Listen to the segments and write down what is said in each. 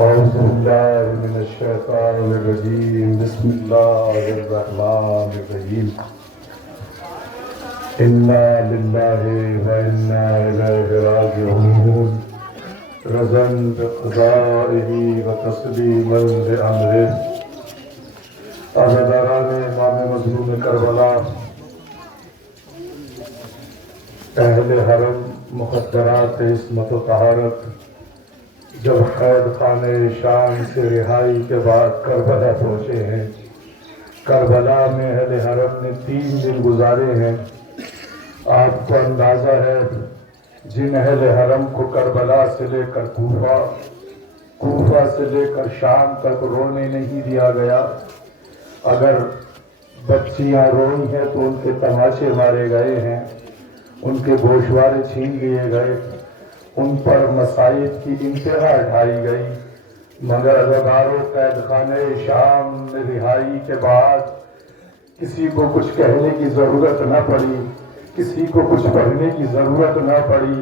أعوذ بالله من الشيطان الرجيم بسم الله الرحمن الرحيم إنا لله وإنا إليه راجعون رضا بقضائه وتسليما بأمره عزاداران امام مظلوم کربلا، اہل حرم مقدرات عصمت و طہارت، جب قید خانہ شام سے رہائی کے بعد کربلا پہنچے ہیں، کربلا میں اہل حرم نے 3 دن گزارے ہیں۔ آپ کو اندازہ ہے جن اہل حرم کو کربلا سے لے کر کوفہ سے لے کر شام تک رونے نہیں دیا گیا، اگر بچیاں روئی ہیں تو ان کے تماشے مارے گئے ہیں، ان کے گوشوارے چھین لیے گئے، ان پر مصائب کی انتہا ڈھائی گئی، مگر عزاداروں قید خانہ شام میں رہائی کے بعد کسی کو کچھ کہنے کی ضرورت نہ پڑی، کسی کو کچھ پڑھنے کی ضرورت نہ پڑی۔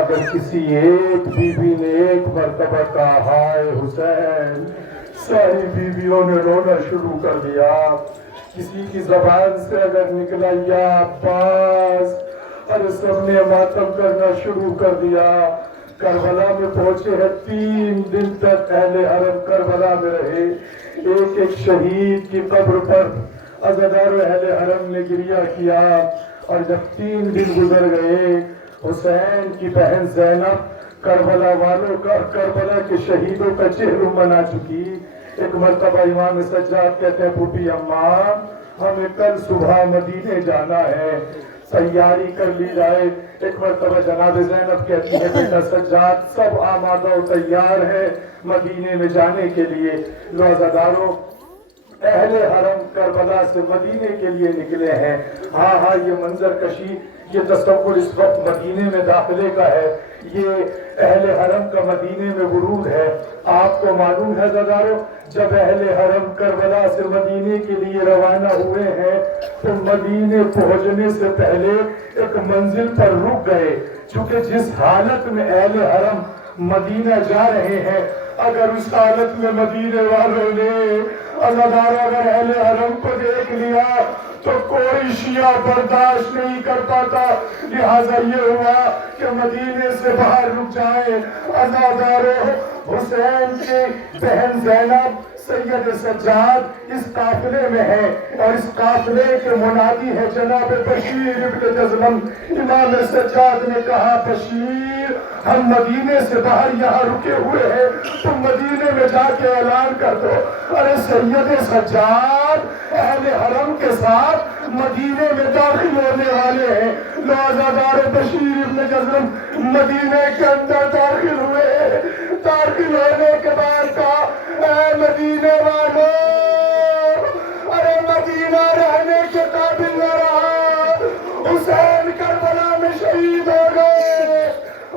اگر کسی ایک بیوی نے ایک مرتبہ کہا ہائے حسین، ساری بیویوں نے رونا شروع کر دیا۔ کسی کی زبان سے اگر نکلا یا عباس، اور سب نے ماتم کرنا شروع کر دیا۔ کربلا میں پہنچے ہیں، 3 دن تک اہل حرم کربلا میں رہے۔ ایک ایک شہید کی قبر پر عزادار اہل حرم نے گریہ کیا، اور جب 3 دن گزر گئے، حسین کی بہن زینب کربلا والوں کا، کربلا کے شہیدوں کا چہرہ بنا چکی۔ ایک مرتبہ امام سجاد کہتے ہیں پھوپھی اماں، ہمیں کل صبح مدینے جانا ہے، تیاری کر لی جائے۔ ایک مرتبہ جناب زینب کہتی ہے بیٹا سجاد سب آمادہ و تیار ہے مدینے میں جانے کے لیے۔ لو عزاداروں، اہل حرم کربلا سے مدینے کے لیے نکلے ہیں۔ ہاں یہ منظر کشی، یہ تصور اس وقت مدینے میں داخلے کا ہے، یہ اہل حرم کا مدینے میں ورود ہے۔ آپ کو معلوم ہے عزاداروں، جب اہل حرم کربلا سے مدینے کے لیے روانہ ہوئے ہیں تو مدینے پہنچنے سے پہلے ایک منزل پر رک گئے، چونکہ جس حالت میں اہل حرم مدینہ جا رہے ہیں، اگر اس حالت میں مدینے والوں نے عزاداروں اگر اہل حرم کو دیکھ لیا تو کوئی شیعہ برداشت نہیں کر پاتا، لہٰذا یہ ہوا کہ مدینے سے باہر رک جائیں۔ عزاداروں، حسین کی بہن زینب سید سجاد اس قافلے میں ہے، اور اس قافلے کے منادی ہے جناب بشیر ابن جزلم۔ امام سجاد نے کہا بشیر، ہم مدینے سے باہر یہاں رکے ہوئے ہیں، تم مدینے میں جا کے اعلان کر دو۔ ارے سید سجاد اہل حرم کے ساتھ مدینے میں داخل ہونے والے ہیں۔ لو عزادار بشیر ابن جزلم مدینے کے اندر داخل ہوئے، داخل ہونے کے بعد کہا اے مدینے والوں، ارے مدینہ رہنے کے قابل نہ رہا، حسین کربلا میں شہید ہو گئے۔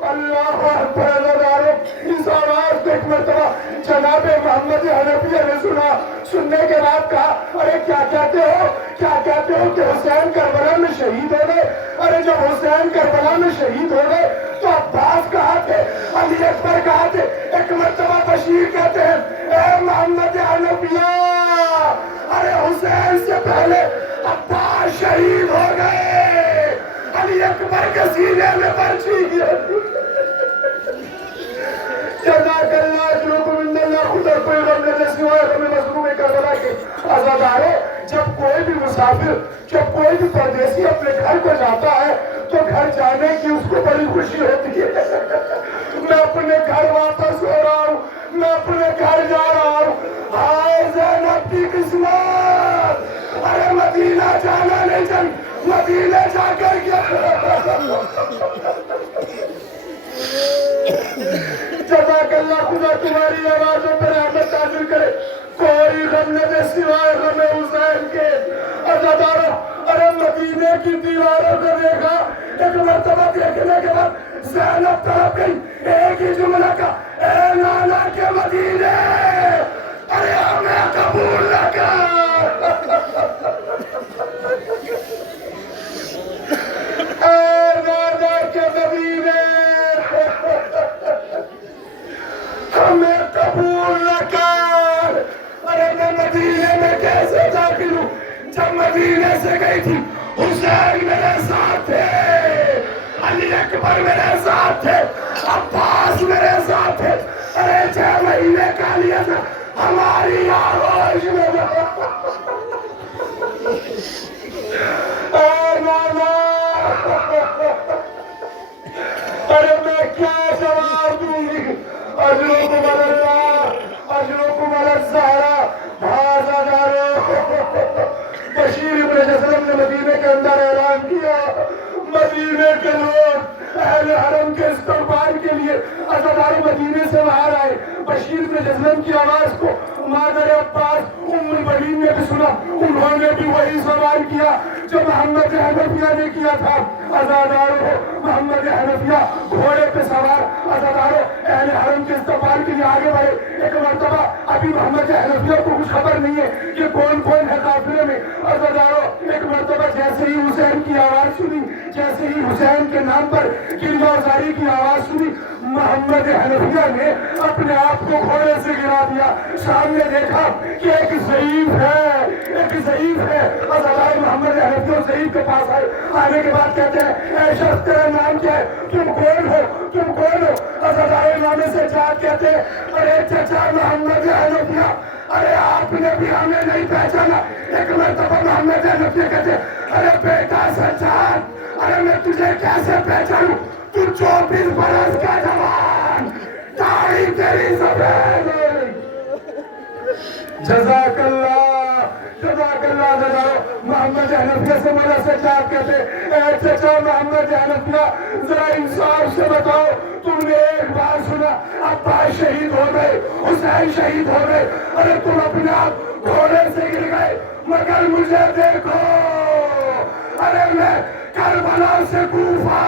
اللہ اکبر عزاداروں، اس آواز نے مرتبہ جناب محمد حنفیہ نے سنا، سننے کے بعد کہا ارے کیا کہتے ہو، کیا کہتے ہو کہ حسین کربلا میں شہید ہو گئے؟ ارے جب حسین کربلا میں شہید ہو گئے تو عباس کہاں تھے، علی اکبر کہاں تھے؟ ایک مرتبہ بشیر کہتے ہیں اے محمد حنفیہ، ارے حسین سے پہلے عباس شہید ہو گئے، علی اکبر کے سینے میں پرچی گئی۔ جزاک اللہ اجرکم عند اللہ، خدا کوئی غم نہ دے سوائے غم مظلوم کربلا کے عزادارو۔ جب کوئی بھی مسافر، جب کوئی بھی پردیسی اپنے گھر کو جاتا ہے تو گھر جانے کی اس کو بڑی خوشی ہوتی ہے، میں اپنے گھر واپس ہو رہا ہوں، میں اپنے گھر جا رہا ہوں، ہائے زینب کی قسمت، ارے مدینہ جانا نہیں چاہیے، مدینہ جا کر کیا جزاک اللہ، خدا تمہاری آوازوں پر رحمت نازل کرے، کوئی غم نہ دے سوائے غم حسین کے عزادارو۔ ارے مدینے کی دیواروں کو دیکھا، ایک مرتبہ دیکھنے کے بعد زینب طرف گئی، ایک ہی جملہ کا اے نانا کے مدینے، ارے ہمیں قبول نہ کر، اے نانا کے مدینے ہمیں قبول نہ کر۔ ارے میں مدینے میں کیسے داخل ہوں؟ جب مدینے سے گئی تھی حسین میرے ساتھ تھے، علی اکبر میرے ساتھ تھے، عباس میرے ساتھ تھے، ارے 6 مہینے کا لیا تھا ہماری آغوش میں اے نانا، ارے میں کیا جواب دوں گی؟ اجرکم اللہ، اجرکم الزہرا، عزادارو۔ بشیر ابن جسلم نے مدینے کے اندر اعلان کیا، مدینے کے لوگ اہل حرم کے استقبال کے لیے عزادارو مدینے سے باہر آئے۔ بشیر ابن جسلم کی آواز کو مادر عباس ام البنین نے بھی سنا، انہوں نے بھی وہی سوال کیا جو محمد حنفیہ نے کیا تھا۔ عزادارو محمد حنفیہ گھوڑے پہ سوار عزادارو اہل حرم کے استقبال کے لیے آگے بڑھے۔ ایک مرتبہ ابھی محمد حنفیہ کو کچھ خبر نہیں ہے کہ کون کون ہے قافلے میں۔ عزادارو ایک مرتبہ جیسے ہی حسین کی آواز سنی، جیسے ہی حسین کے نام پر گریہ وزاری کی آواز سنی، محمد حنفیہ نے اپنے آپ کو گھوڑے سے گرا دیا، سامنے دیکھا کہ ایک ضعیف ہے، ایک ضعیف ہے۔ عزادارو محمد حنفیہ ضعیف کے پاس آئے، آنے کے بعد کہتے ہیں اے شخص تیرا نام کیا ہے، تم کون ہو، تم کون ہو؟ عزادارو نامے سے جات کہتے ہیں ارے چچا محمد حنفیہ، ارے آپ نے بھی ہمیں نہیں پہچانا۔ ایک مرتبہ محمد حنفیہ کہتے ہیں ارے بیٹا سجاد، ارے میں تجھے کیسے پہچانوں، تو 24 برس کا جوان، داڑھی تیری سفید ہے۔ جزاک اللہ، جزاک اللہ۔ عزادارو محمد حنفیہ سے ملا سجاد کہتے اے چچا محمد حنفیہ، ذرا انصاف سے بتاؤ، تم نے ایک بار سنا عباس شہید ہو گئے، حسین شہید ہو گئے، ارے تم اپنے آپ گھوڑے سے گر گئے، مگر مجھے دیکھو، ارے میں کربلا سے کوفہ،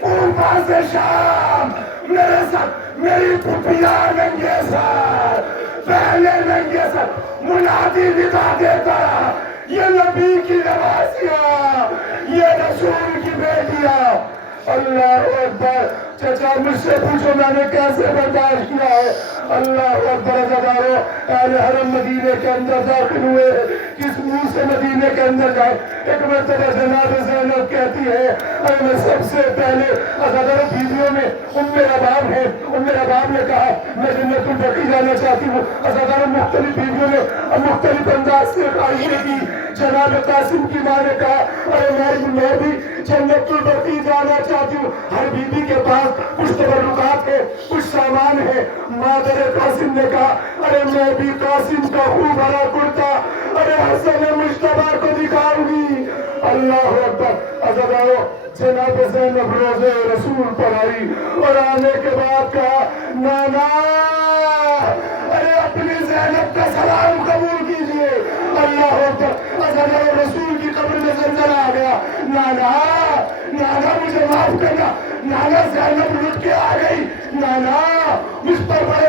کوفہ سے شام، میرے ساتھ میری پھپھیاں ننگے سر، پہلے ننگے سر، منادی ندا دیتا یہ نبی کی نوازیاں، یہ رسول کی بیٹیاں۔ اللہ اکبر۔ چچا مجھ سے پوچھو میں نے کیسے برداشت کیا ہے۔ اللہ اکبر۔ عزادارو اہل حرم مدینے کے اندر داخل ہوئے، کس منہ سے مدینے کے اندر جائے؟ ایک مرتبہ جناب زینب کہتی ہے ارے میں سب سے پہلے عزادارو بیویوں میں ام رباب ہے، ام رباب نے کہا میں جنت البقیع جانا چاہتی ہوں۔ عزادارو مختلف بیویوں نے مختلف انداز سے خواہشیں کی۔ جناب قاسم کی ماں نے کہا ارے میں بھی جنت البقیع جانا چاہتی ہوں۔ ہر بیوی کے پاس کچھ تبرکات ہے، کچھ سامان ہے۔ مادر قاسم نے کہا ارے میں بھی قاسم کا خوب بھرا کرتا ارے حسن مجتبیٰ کو دکھاؤں گی۔ اللہ اکبر۔ عزادارو جناب زینب روزے رسول پر آئی اور آنے کے بعد کہا نانا ارے اپنی زینب کا سلام قبول کیجئے۔ اللہ اکبر۔ عزادارو رسول کی قبر میں زلزلہ آ گیا۔ نانا نانا مجھے معاف کرنا، نانا زینب لٹ کے آ گئی، نانا مجھ پر بڑے